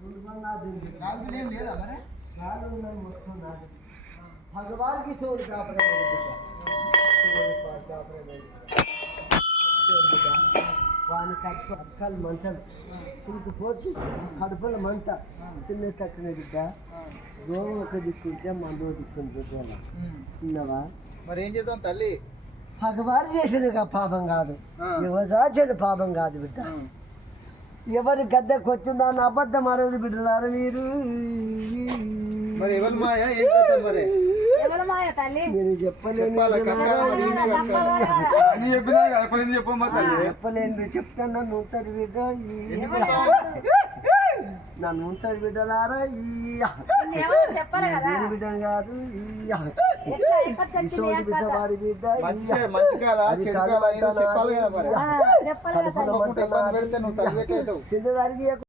ఏం లేదా మరి भगवान की छोड़ వాని కక్కలు మంటలు ఇంటికి పోతే కడుపుల మంట తినే తక్కిన బిడ్డ గోవు ఒక దిక్కుంటే మందు దిక్కుంటే చిన్నవా మరి ఏం చేద్దాం తల్లి భగవాన్ చేసిన పాపం కాదు యువసాచిన పాపం కాదు బిడ్డ ఎవరి గద్దెకు వచ్చిందో అని అబద్ధం అనేది బిడ్డలారు మీరు మరి ఎవరి మాయ ఏం కదా మరి నేను చెప్పలేను చెప్తాను నూతరు బిడ్డ నా నూతరు బిడ్డలారా బిడ్డను కాదు బిసవాడి బిడ్డ చెప్పాలి కదా మరి తిన్నదానికి